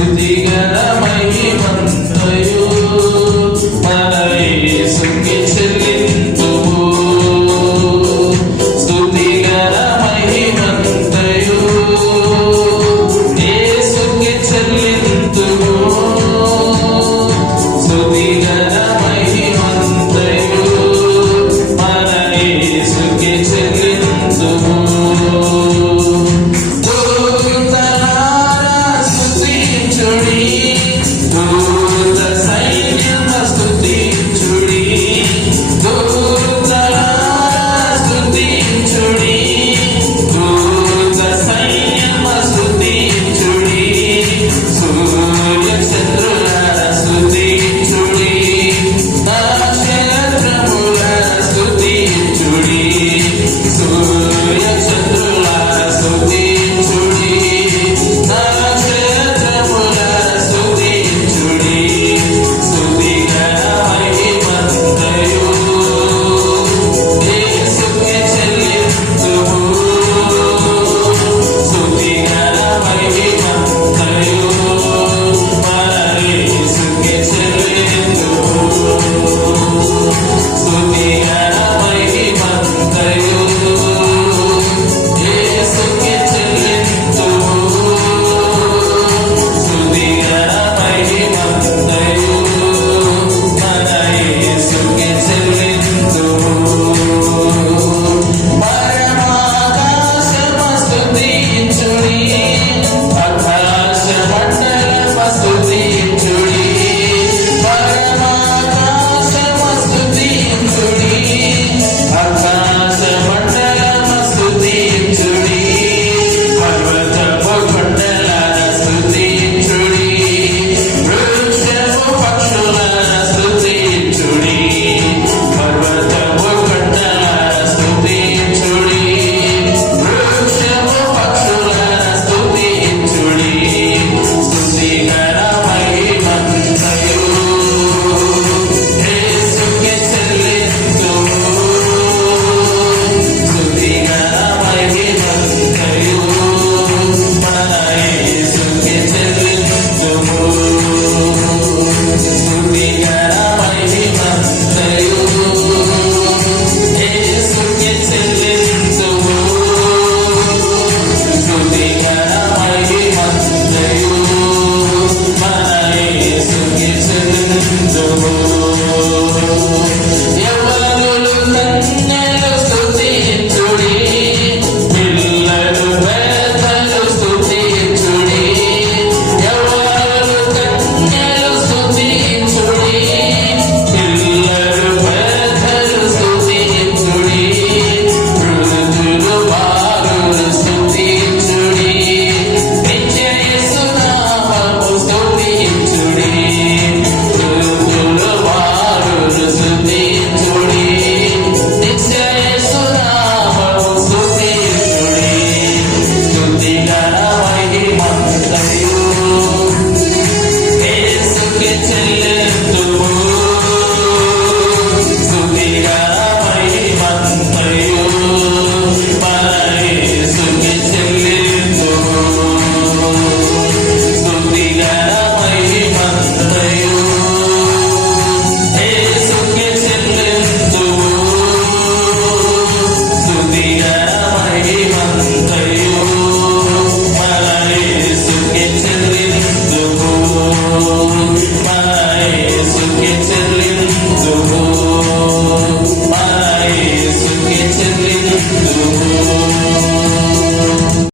everything Hallelujah.